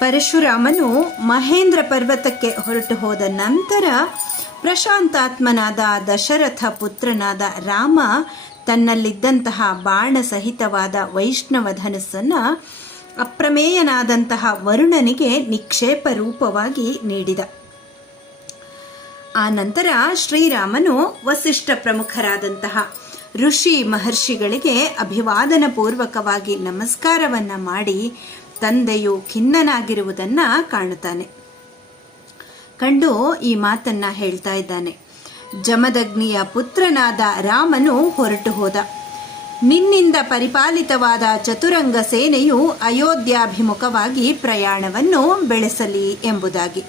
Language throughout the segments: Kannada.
ಪರಶುರಾಮನು ಮಹೇಂದ್ರ ಪರ್ವತಕ್ಕೆ ಹೊರಟು ಹೋದ ನಂತರ ಪ್ರಶಾಂತಾತ್ಮನಾದ ದಶರಥ ಪುತ್ರನಾದ ರಾಮ ತನ್ನಲ್ಲಿದ್ದಂತಹ ಬಾಣ ಸಹಿತವಾದ ವೈಷ್ಣವ ಧನಸ್ಸನ್ನು ಅಪ್ರಮೇಯನಾದಂತಹ ವರುಣನಿಗೆ ನಿಕ್ಷೇಪ ರೂಪವಾಗಿ ನೀಡಿದ. ಆ ನಂತರ ಶ್ರೀರಾಮನು ವಸಿಷ್ಠ ಪ್ರಮುಖರಾದಂತಹ ಋಷಿ ಮಹರ್ಷಿಗಳಿಗೆ ಅಭಿವಾದನ ಪೂರ್ವಕವಾಗಿ ನಮಸ್ಕಾರವನ್ನು ಮಾಡಿ ತಂದೆಯು ಖಿನ್ನನಾಗಿರುವುದನ್ನು ಕಾಣುತ್ತಾನೆ. ಕಂಡು ಈ ಮಾತನ್ನ ಹೇಳ್ತಾ ಇದ್ದಾನೆ. ಜಮದಗ್ನಿಯ ಪುತ್ರನಾದ ರಾಮನು ಹೊರಟು ಹೋದ. ನಿನ್ನಿಂದ ಪರಿಪಾಲಿತವಾದ ಚತುರಂಗ ಸೇನೆಯು ಅಯೋಧ್ಯಾಭಿಮುಖವಾಗಿ ಪ್ರಯಾಣವನ್ನು ಬೆಳೆಸಲಿ ಎಂಬುದಾಗಿ.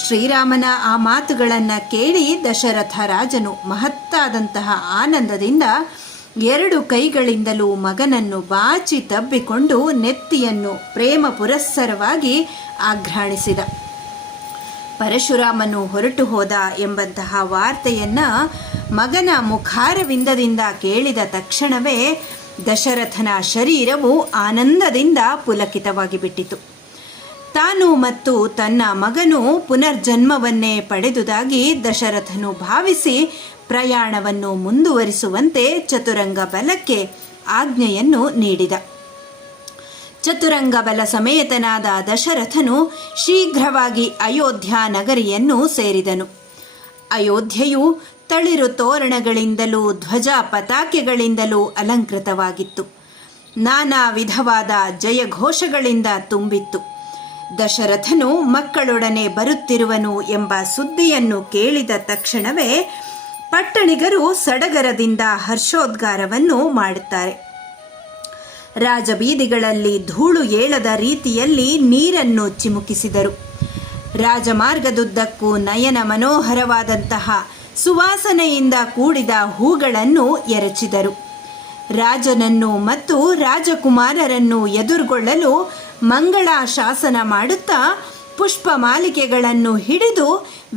ಶ್ರೀರಾಮನ ಆ ಮಾತುಗಳನ್ನು ಕೇಳಿ ದಶರಥ ರಾಜನು ಮಹತ್ತಾದಂತಹ ಆನಂದದಿಂದ 2 ಕೈಗಳಿಂದಲೂ ಮಗನನ್ನು ಬಾಚಿ ತಬ್ಬಿಕೊಂಡು ನೆತ್ತಿಯನ್ನು ಪ್ರೇಮ ಪುರಸ್ಸರವಾಗಿ ಆಘ್ರಾಣಿಸಿದ. ಪರಶುರಾಮನು ಹೊರಟು ಹೋದ ಎಂಬಂತಹ ವಾರ್ತೆಯನ್ನ ಮಗನ ಮುಖಾರವಿಂದದಿಂದ ಕೇಳಿದ ತಕ್ಷಣವೇ ದಶರಥನ ಶರೀರವು ಆನಂದದಿಂದ ಪುಲಕಿತವಾಗಿ ಬಿಟ್ಟಿತು. ತಾನು ಮತ್ತು ತನ್ನ ಮಗನು ಪುನರ್ಜನ್ಮವನ್ನೇ ಪಡೆದುದಾಗಿ ದಶರಥನು ಭಾವಿಸಿ ಪ್ರಯಾಣವನ್ನು ಮುಂದುವರಿಸುವಂತೆ ಚತುರಂಗ ಬಲಕ್ಕೆ ಆಜ್ಞೆಯನ್ನು ನೀಡಿದ. ಚತುರಂಗ ಬಲ ಸಮೇತನಾದ ದಶರಥನು ಶೀಘ್ರವಾಗಿ ಅಯೋಧ್ಯ ನಗರಿಯನ್ನು ಸೇರಿದನು. ಅಯೋಧ್ಯೆಯು ತಳಿರು ತೋರಣಗಳಿಂದಲೂ ಧ್ವಜ ಪತಾಕೆಗಳಿಂದಲೂ ಅಲಂಕೃತವಾಗಿತ್ತು. ನಾನಾ ವಿಧವಾದ ಜಯಘೋಷಗಳಿಂದ ತುಂಬಿತ್ತು. ದಶರಥನು ಮಕ್ಕಳೊಡನೆ ಬರುತ್ತಿರುವನು ಎಂಬ ಸುದ್ದಿಯನ್ನು ಕೇಳಿದ ತಕ್ಷಣವೇ ಪಟ್ಟಣಿಗರು ಸಡಗರದಿಂದ ಹರ್ಷೋದ್ಗಾರವನ್ನು ಮಾಡುತ್ತಾರೆ. ರಾಜಬೀದಿಗಳಲ್ಲಿ ಧೂಳು ಏಳದ ರೀತಿಯಲ್ಲಿ ನೀರನ್ನು ಚಿಮುಕಿಸಿದರು. ರಾಜಮಾರ್ಗದುದ್ದಕ್ಕೂ ನಯನ ಮನೋಹರವಾದಂತಹ ಸುವಾಸನೆಯಿಂದ ಕೂಡಿದ ಹೂಗಳನ್ನು ಎರಚಿದರು. ರಾಜನನ್ನು ಮತ್ತು ರಾಜಕುಮಾರರನ್ನು ಎದುರುಗೊಳ್ಳಲು ಮಂಗಳಾಶಾಸನ ಮಾಡುತ್ತಾ ಪುಷ್ಪಮಾಲಿಕೆಗಳನ್ನು ಹಿಡಿದು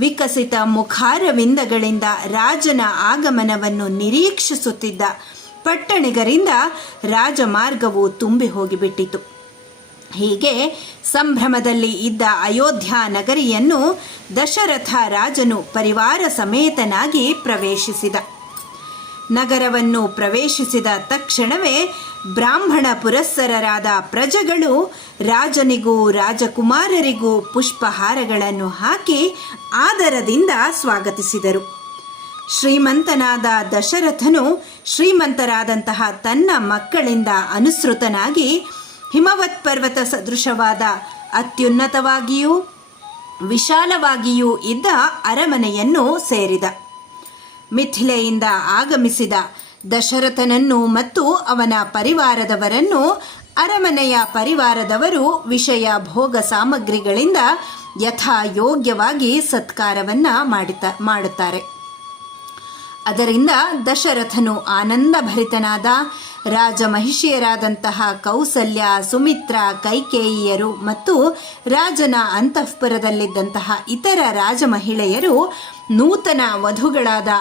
ವಿಕಸಿತ ಮುಖಾರವಿಂದಗಳಿಂದ ರಾಜನ ಆಗಮನವನ್ನು ನಿರೀಕ್ಷಿಸುತ್ತಿದ್ದ ಪಟ್ಟಣಿಗರಿಂದ ರಾಜಮಾರ್ಗವು ತುಂಬಿ ಹೋಗಿಬಿಟ್ಟಿತು. ಹೀಗೆ ಸಂಭ್ರಮದಲ್ಲಿ ಇದ್ದ ಅಯೋಧ್ಯ ನಗರಿಯನ್ನು ದಶರಥ ರಾಜನು ಪರಿವಾರ ಸಮೇತನಾಗಿ ಪ್ರವೇಶಿಸಿದ. ನಗರವನ್ನು ಪ್ರವೇಶಿಸಿದ ತಕ್ಷಣವೇ ಬ್ರಾಹ್ಮಣ ಪುರಸ್ಸರರಾದ ಪ್ರಜೆಗಳು ರಾಜನಿಗೂ ರಾಜಕುಮಾರರಿಗೂ ಪುಷ್ಪಹಾರಗಳನ್ನು ಹಾಕಿ ಆದರದಿಂದ ಸ್ವಾಗತಿಸಿದರು. ಶ್ರೀಮಂತನಾದ ದಶರಥನು ಶ್ರೀಮಂತರಾದಂತಹ ತನ್ನ ಮಕ್ಕಳಿಂದ ಅನುಸೃತನಾಗಿ ಹಿಮವತ್ ಪರ್ವತ ಸದೃಶವಾದ ಅತ್ಯುನ್ನತವಾಗಿಯೂ ವಿಶಾಲವಾಗಿಯೂ ಇದ್ದ ಅರಮನೆಯನ್ನು ಸೇರಿದ. ಮಿಥಿಲೆಯಿಂದ ಆಗಮಿಸಿದ ದಶರಥನನ್ನು ಮತ್ತು ಅವನ ಪರಿವಾರದವರನ್ನು ಅರಮನೆಯ ಪರಿವಾರದವರು ವಿಷಯ ಭೋಗ ಸಾಮಗ್ರಿಗಳಿಂದ ಯಥಾಯೋಗ್ಯವಾಗಿ ಸತ್ಕಾರವನ್ನು ಮಾಡುತ್ತಾರೆ. ಅದರಿಂದ ದಶರಥನು ಆನಂದಭರಿತನಾದ. ರಾಜಮಹಿಷಿಯರಾದಂತಹ ಕೌಸಲ್ಯ, ಸುಮಿತ್ರ, ಕೈಕೇಯಿಯರು ಮತ್ತು ರಾಜನ ಅಂತಃಪುರದಲ್ಲಿದ್ದಂತಹ ಇತರ ರಾಜಮಹಿಳೆಯರು ನೂತನ ವಧುಗಳಾದ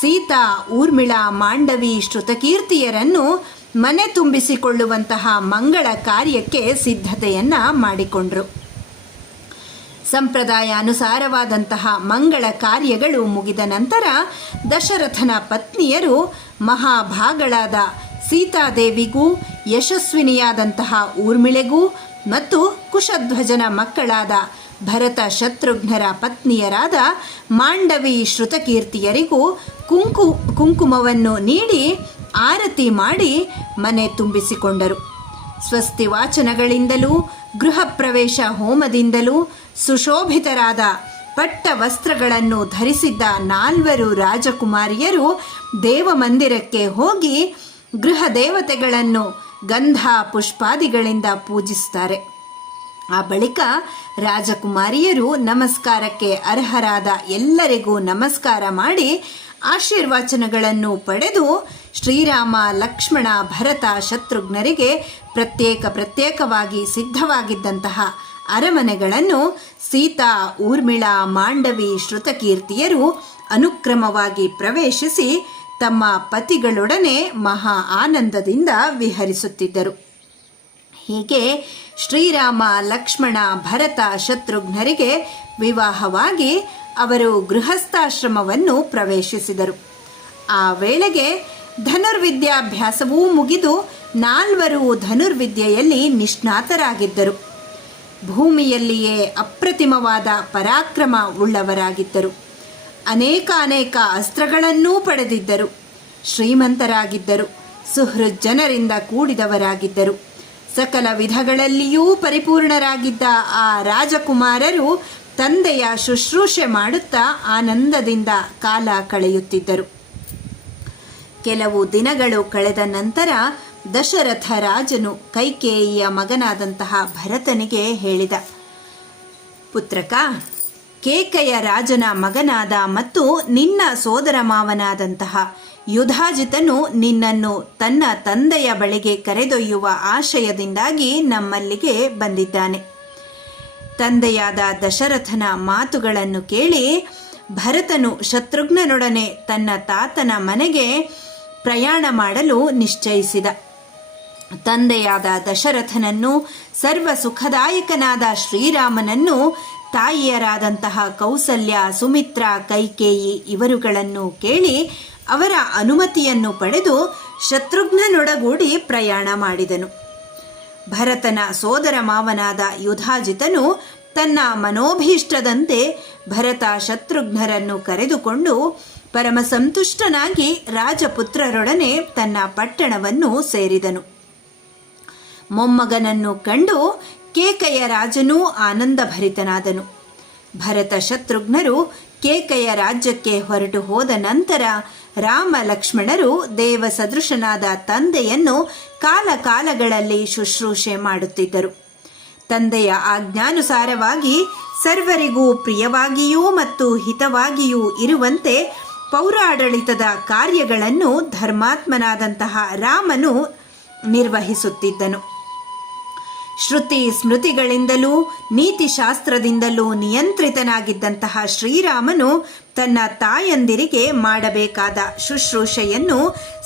ಸೀತಾ, ಊರ್ಮಿಳಾ, ಮಾಂಡವಿ, ಶ್ರುತಕೀರ್ತಿಯರನ್ನು ಮನೆ ತುಂಬಿಸಿಕೊಳ್ಳುವಂತಹ ಮಂಗಳ ಕಾರ್ಯಕ್ಕೆ ಸಿದ್ಧತೆಯನ್ನು ಮಾಡಿಕೊಂಡರು. ಸಂಪ್ರದಾಯಾನುಸಾರವಾದಂತಹ ಮಂಗಳ ಕಾರ್ಯಗಳು ಮುಗಿದ ನಂತರ ದಶರಥನ ಪತ್ನಿಯರು ಮಹಾಭಾಗಳಾದ ಸೀತಾದೇವಿಗೂ, ಯಶಸ್ವಿನಿಯಾದಂತಹ ಊರ್ಮಿಳೆಗೂ ಮತ್ತು ಕುಶಧ್ವಜನ ಮಕ್ಕಳಾದ ಭರತ ಶತ್ರುಘ್ನರ ಪತ್ನಿಯರಾದ ಮಾಂಡವಿ, ಶ್ರುತಕೀರ್ತಿಯರಿಗೂ ಕುಂಕುಮವನ್ನು ನೀಡಿ ಆರತಿ ಮಾಡಿ ಮನೆ ತುಂಬಿಸಿಕೊಂಡರು. ಸ್ವಸ್ತಿ ವಾಚನಗಳಿಂದಲೂ ಗೃಹ ಪ್ರವೇಶ ಹೋಮದಿಂದಲೂ ಸುಶೋಭಿತರಾದ ಪಟ್ಟ ವಸ್ತ್ರಗಳನ್ನು ಧರಿಸಿದ್ದ 4 ರಾಜಕುಮಾರಿಯರು ದೇವಮಂದಿರಕ್ಕೆ ಹೋಗಿ ಗೃಹ ದೇವತೆಗಳನ್ನು ಗಂಧ ಪುಷ್ಪಾದಿಗಳಿಂದ ಪೂಜಿಸುತ್ತಾರೆ. ಆ ಬಳಿಕ ರಾಜಕುಮಾರಿಯರು ನಮಸ್ಕಾರಕ್ಕೆ ಅರ್ಹರಾದ ಎಲ್ಲರಿಗೂ ನಮಸ್ಕಾರ ಮಾಡಿ ಆಶೀರ್ವಚನಗಳನ್ನು ಪಡೆದು ಶ್ರೀರಾಮ, ಲಕ್ಷ್ಮಣ, ಭರತ, ಶತ್ರುಘ್ನರಿಗೆ ಪ್ರತ್ಯೇಕವಾಗಿ ಸಿದ್ಧವಾಗಿದ್ದಂತಹ ಅರಮನೆಗಳನ್ನು ಸೀತಾ, ಊರ್ಮಿಳಾ, ಮಾಂಡವಿ, ಶ್ರುತಕೀರ್ತಿಯರು ಅನುಕ್ರಮವಾಗಿ ಪ್ರವೇಶಿಸಿ ತಮ್ಮ ಪತಿಗಳೊಡನೆ ಮಹಾ ಆನಂದದಿಂದ ವಿಹರಿಸುತ್ತಿದ್ದರು. ಹೀಗೆ ಶ್ರೀರಾಮ, ಲಕ್ಷ್ಮಣ, ಭರತ, ಶತ್ರುಘ್ನರಿಗೆ ವಿವಾಹವಾಗಿ ಅವರು ಗೃಹಸ್ಥಾಶ್ರಮವನ್ನು ಪ್ರವೇಶಿಸಿದರು. ಆ ವೇಳೆಗೆ ಧನುರ್ವಿದ್ಯಾಭ್ಯಾಸವೂ ಮುಗಿದು ನಾಲ್ವರು ಧನುರ್ವಿದ್ಯೆಯಲ್ಲಿ ನಿಷ್ಣಾತರಾಗಿದ್ದರು. ಭೂಮಿಯಲ್ಲಿಯೇ ಅಪ್ರತಿಮವಾದ ಪರಾಕ್ರಮ ಉಳ್ಳವರಾಗಿದ್ದರು. ಅನೇಕ ಅಸ್ತ್ರಗಳನ್ನೂ ಪಡೆದಿದ್ದರು. ಶ್ರೀಮಂತರಾಗಿದ್ದರು. ಸುಹೃಜ್ಜನರಿಂದ ಕೂಡಿದವರಾಗಿದ್ದರು. ಸಕಲ ವಿಧಗಳಲ್ಲಿಯೂ ಪರಿಪೂರ್ಣರಾಗಿದ್ದ ಆ ರಾಜಕುಮಾರರು ತಂದೆಯ ಶುಶ್ರೂಷೆ ಮಾಡುತ್ತಾ ಆನಂದದಿಂದ ಕಾಲ ಕಳೆಯುತ್ತಿದ್ದರು. ಕೆಲವು ದಿನಗಳು ಕಳೆದ ನಂತರ ದಶರಥ ರಾಜನು ಕೈಕೇಯಿಯ ಮಗನಾದಂತಹ ಭರತನಿಗೆ ಹೇಳಿದ, ಪುತ್ರಕ, ಕೇಕಯ ರಾಜನ ಮಗನಾದ ಮತ್ತು ನಿನ್ನ ಸೋದರ ಮಾವನಾದಂತಹ ಯುಧಾಜಿತನು ನಿನ್ನನ್ನು ತನ್ನ ತಂದೆಯ ಬಳಿಗೆ ಕರೆದೊಯ್ಯುವ ಆಶಯದಿಂದಾಗಿ ನಮ್ಮಲ್ಲಿಗೆ ಬಂದಿದ್ದಾನೆ. ತಂದೆಯಾದ ದಶರಥನ ಮಾತುಗಳನ್ನು ಕೇಳಿ ಭರತನು ಶತ್ರುಘ್ನನೊಡನೆ ತನ್ನ ತಾತನ ಮನೆಗೆ ಪ್ರಯಾಣ ಮಾಡಲು ನಿಶ್ಚಯಿಸಿದ. ತಂದೆಯಾದ ದಶರಥನನ್ನು, ಸರ್ವ ಸುಖದಾಯಕನಾದ ಶ್ರೀರಾಮನನ್ನು, ತಾಯಿಯರಾದಂತಹ ಕೌಸಲ್ಯ, ಸುಮಿತ್ರ, ಕೈಕೇಯಿ ಇವರುಗಳನ್ನು ಕೇಳಿ ಅವರ ಅನುಮತಿಯನ್ನು ಪಡೆದು ಶತ್ರುಘ್ನನೊಡಗೂಡಿ ಪ್ರಯಾಣ ಮಾಡಿದನು. ಭರತನ ಸೋದರ ಮಾವನಾದ ಯುಧಾಜಿತನು ತನ್ನ ಮನೋಭೀಷ್ಟದಂತೆ ಭರತ ಶತ್ರುಘ್ನರನ್ನು ಕರೆದುಕೊಂಡು ಪರಮ ಸಂತುಷ್ಟನಾಗಿ ರಾಜಪುತ್ರರೊಡನೆ ತನ್ನ ಪಟ್ಟಣವನ್ನು ಸೇರಿದನು. ಮೊಮ್ಮಗನನ್ನು ಕಂಡು ಕೇಕಯ ರಾಜನೂ ಆನಂದಭರಿತನಾದನು. ಭರತ ಶತ್ರುಘ್ನರು ಕೇಕಯ ರಾಜ್ಯಕ್ಕೆ ಹೊರಟು ಹೋದ ನಂತರ ರಾಮ ಲಕ್ಷ್ಮಣರು ದೇವ ಸದೃಶನಾದ ತಂದೆಯನ್ನು ಕಾಲಕಾಲಗಳಲ್ಲಿ ಶುಶ್ರೂಷೆ ಮಾಡುತ್ತಿದ್ದರು. ತಂದೆಯ ಆಜ್ಞಾನುಸಾರವಾಗಿ ಸರ್ವರಿಗೂ ಪ್ರಿಯವಾಗಿಯೂ ಮತ್ತು ಹಿತವಾಗಿಯೂ ಇರುವಂತೆ ಪೌರಾಡಳಿತದ ಕಾರ್ಯಗಳನ್ನು ಧರ್ಮಾತ್ಮನಾದಂತಹ ರಾಮನು ನಿರ್ವಹಿಸುತ್ತಿದ್ದನು. ಶ್ರುತಿ ಸ್ಮೃತಿಗಳಿಂದಲೂ ನೀತಿಶಾಸ್ತ್ರದಿಂದಲೂ ನಿಯಂತ್ರಿತನಾಗಿದ್ದಂತಹ ಶ್ರೀರಾಮನು ತನ್ನ ತಾಯಂದಿರಿಗೆ ಮಾಡಬೇಕಾದ ಶುಶ್ರೂಷೆಯನ್ನು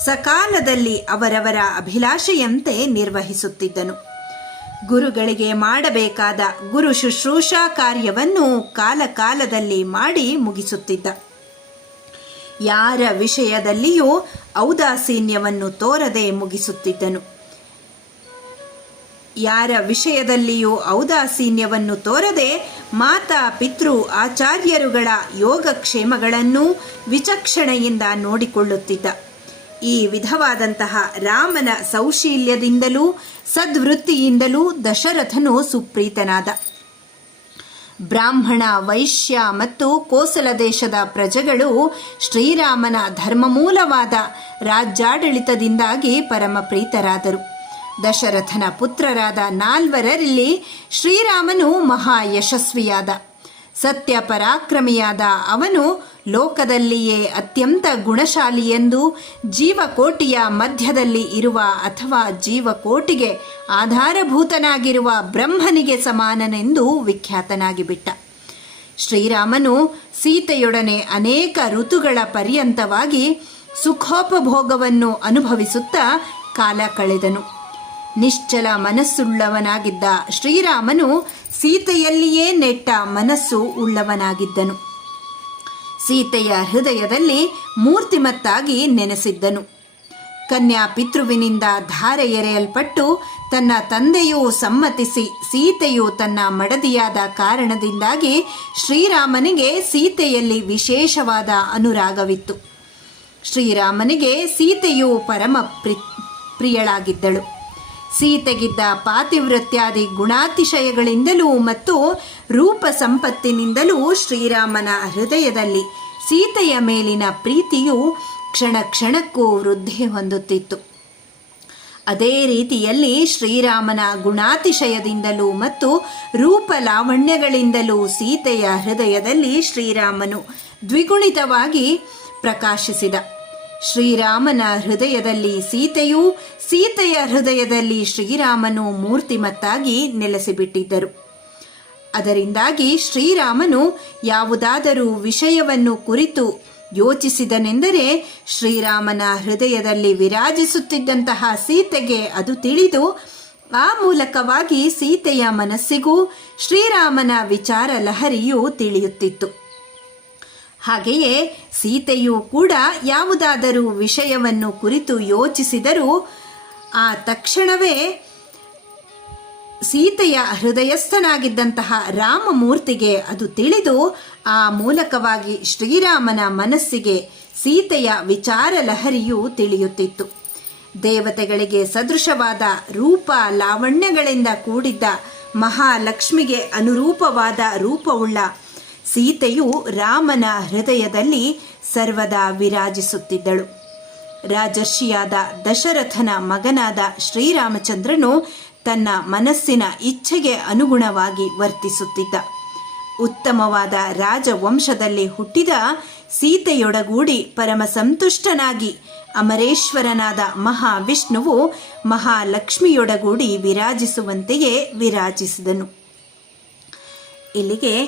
ಸಕಾಲದಲ್ಲಿ ಅವರವರ ಅಭಿಲಾಷೆಯಂತೆ ನಿರ್ವಹಿಸುತ್ತಿದ್ದನು. ಗುರುಗಳಿಗೆ ಮಾಡಬೇಕಾದ ಗುರು ಶುಶ್ರೂಷಾ ಕಾರ್ಯವನ್ನು ಕಾಲಕಾಲದಲ್ಲಿ ಮಾಡಿ ಮುಗಿಸುತ್ತಿದ್ದ. ಯಾರ ವಿಷಯದಲ್ಲಿಯೂ ಔದಾಸೀನ್ಯವನ್ನು ತೋರದೆ ಮುಗಿಸುತ್ತಿದ್ದನು. ಮಾತಾ ಪಿತೃ ಆಚಾರ್ಯರುಗಳ ಯೋಗಕ್ಷೇಮಗಳನ್ನು ವಿಚಕ್ಷಣೆಯಿಂದ ನೋಡಿಕೊಳ್ಳುತ್ತಿದ್ದ. ಈ ವಿಧವಾದಂತಹ ರಾಮನ ಸೌಶೀಲ್ಯದಿಂದಲೂ ಸದ್ವೃತ್ತಿಯಿಂದಲೂ ದಶರಥನು ಸುಪ್ರೀತನಾದ. ಬ್ರಾಹ್ಮಣ, ವೈಶ್ಯ ಮತ್ತು ಕೋಸಲ ದೇಶದ ಪ್ರಜೆಗಳು ಶ್ರೀರಾಮನ ಧರ್ಮಮೂಲವಾದ ರಾಜ್ಯಾಡಳಿತದಿಂದಾಗಿ ಪರಮ ಪ್ರೀತರಾದರು. ದಶರಥನ ಪುತ್ರರಾದ ನಾಲ್ವರಲ್ಲಿ ಶ್ರೀರಾಮನು ಮಹಾ ಯಶಸ್ವಿಯಾದ. ಸತ್ಯ ಪರಾಕ್ರಮಿಯಾದ ಅವನು ಲೋಕದಲ್ಲಿಯೇ ಅತ್ಯಂತ ಗುಣಶಾಲಿಯೆಂದು, ಜೀವಕೋಟಿಯ ಮಧ್ಯದಲ್ಲಿ ಇರುವ ಅಥವಾ ಜೀವಕೋಟಿಗೆ ಆಧಾರಭೂತನಾಗಿರುವ ಬ್ರಹ್ಮನಿಗೆ ಸಮಾನನೆಂದು ವಿಖ್ಯಾತನಾಗಿಬಿಟ್ಟ. ಶ್ರೀರಾಮನು ಸೀತೆಯೊಡನೆ ಅನೇಕ ಋತುಗಳ ಪರ್ಯಂತವಾಗಿ ಸುಖೋಪಭೋಗವನ್ನು ಅನುಭವಿಸುತ್ತಾ ಕಾಲ ಕಳೆದನು. ನಿಶ್ಚಲ ಮನಸ್ಸುಳ್ಳವನಾಗಿದ್ದ ಶ್ರೀರಾಮನು ಸೀತೆಯಲ್ಲಿಯೇ ನೆಟ್ಟ ಮನಸ್ಸು ಉಳ್ಳವನಾಗಿದ್ದನು. ಸೀತೆಯ ಹೃದಯದಲ್ಲಿ ಮೂರ್ತಿಮತ್ತಾಗಿ ನೆನೆಸಿದ್ದನು. ಕನ್ಯಾ ಪಿತೃವಿನಿಂದ ಧಾರೆ ಎರೆಯಲ್ಪಟ್ಟು ತನ್ನ ತಂದೆಯೂ ಸಮ್ಮತಿಸಿ ಸೀತೆಯು ತನ್ನ ಮಡದಿಯಾದ ಕಾರಣದಿಂದಾಗಿ ಶ್ರೀರಾಮನಿಗೆ ಸೀತೆಯಲ್ಲಿ ವಿಶೇಷವಾದ ಅನುರಾಗವಿತ್ತು. ಶ್ರೀರಾಮನಿಗೆ ಸೀತೆಯು ಪರಮ ಪ್ರಿಯಳಾಗಿದ್ದಳು. ಸೀತೆಗಿದ್ದ ಪಾತಿವ್ರತ್ಯಾದಿ ಗುಣಾತಿಶಯಗಳಿಂದಲೂ ಮತ್ತು ರೂಪ ಸಂಪತ್ತಿನಿಂದಲೂ ಶ್ರೀರಾಮನ ಹೃದಯದಲ್ಲಿ ಸೀತೆಯ ಮೇಲಿನ ಪ್ರೀತಿಯು ಕ್ಷಣ ಕ್ಷಣಕ್ಕೂ ವೃದ್ಧಿ ಹೊಂದುತ್ತಿತ್ತು. ಅದೇ ರೀತಿಯಲ್ಲಿ ಶ್ರೀರಾಮನ ಗುಣಾತಿಶಯದಿಂದಲೂ ಮತ್ತು ರೂಪ ಲಾವಣ್ಯಗಳಿಂದಲೂ ಸೀತೆಯ ಹೃದಯದಲ್ಲಿ ಶ್ರೀರಾಮನು ದ್ವಿಗುಣಿತವಾಗಿ ಪ್ರಕಾಶಿಸಿದ. ಶ್ರೀರಾಮನ ಹೃದಯದಲ್ಲಿ ಸೀತೆಯೂ, ಸೀತೆಯ ಹೃದಯದಲ್ಲಿ ಶ್ರೀರಾಮನು ಮೂರ್ತಿಮತ್ತಾಗಿ ನೆಲೆಸಿಬಿಟ್ಟಿದ್ದರು. ಅದರಿಂದಾಗಿ ಶ್ರೀರಾಮನು ಯಾವುದಾದರೂ ವಿಷಯವನ್ನು ಕುರಿತು ಯೋಚಿಸಿದನೆಂದರೆ ಶ್ರೀರಾಮನ ಹೃದಯದಲ್ಲಿ ವಿರಾಜಿಸುತ್ತಿದ್ದಂತಹ ಸೀತೆಗೆ ಅದು ತಿಳಿದು ಆ ಮೂಲಕವಾಗಿ ಸೀತೆಯ ಮನಸ್ಸಿಗೂ ಶ್ರೀರಾಮನ ವಿಚಾರ ಲಹರಿಯು ತಿಳಿಯುತ್ತಿತ್ತು. ಹಾಗೆಯೇ ಸೀತೆಯೂ ಕೂಡ ಯಾವುದಾದರೂ ವಿಷಯವನ್ನು ಕುರಿತು ಯೋಚಿಸಿದರೂ ಆ ತಕ್ಷಣವೇ ಸೀತೆಯ ಹೃದಯಸ್ಥನಾಗಿದ್ದಂತಹ ರಾಮಮೂರ್ತಿಗೆ ಅದು ತಿಳಿದು ಆ ಮೂಲಕವಾಗಿ ಶ್ರೀರಾಮನ ಮನಸ್ಸಿಗೆ ಸೀತೆಯ ವಿಚಾರ ಲಹರಿಯು ತಿಳಿಯುತ್ತಿತ್ತು. ದೇವತೆಗಳಿಗೆ ಸದೃಶವಾದ ರೂಪ ಲಾವಣ್ಯಗಳಿಂದ ಕೂಡಿದ್ದ ಮಹಾಲಕ್ಷ್ಮಿಗೆ ಅನುರೂಪವಾದ ರೂಪವುಳ್ಳ ಸೀತೆಯು ರಾಮನ ಹೃದಯದಲ್ಲಿ ಸರ್ವದಾ ವಿರಾಜಿಸುತ್ತಿದ್ದಳು. ರಾಜರ್ಷಿಯಾದ ದಶರಥನ ಮಗನಾದ ಶ್ರೀರಾಮಚಂದ್ರನು ತನ್ನ ಮನಸ್ಸಿನ ಇಚ್ಛೆಗೆ ಅನುಗುಣವಾಗಿ ವರ್ತಿಸುತ್ತಿದ್ದ. ಉತ್ತಮವಾದ ರಾಜವಂಶದಲ್ಲಿ ಹುಟ್ಟಿದ ಸೀತೆಯೊಡಗೂಡಿ ಪರಮ ಸಂತುಷ್ಟನಾಗಿ ಅಮರೇಶ್ವರನಾದ ಮಹಾವಿಷ್ಣುವು ಮಹಾಲಕ್ಷ್ಮಿಯೊಡಗೂಡಿ ವಿರಾಜಿಸುವಂತೆಯೇ ವಿರಾಜಿಸಿದನು. ಇಲ್ಲಿಗೆ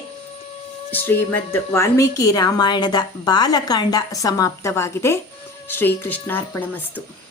ಶ್ರೀಮದ್ ವಾಲ್ಮೀಕಿ ರಾಮಾಯಣದ ಬಾಲಕಾಂಡ ಸಮಾಪ್ತವಾಗಿದೆ. ಶ್ರೀಕೃಷ್ಣಾರ್ಪಣಮಸ್ತು.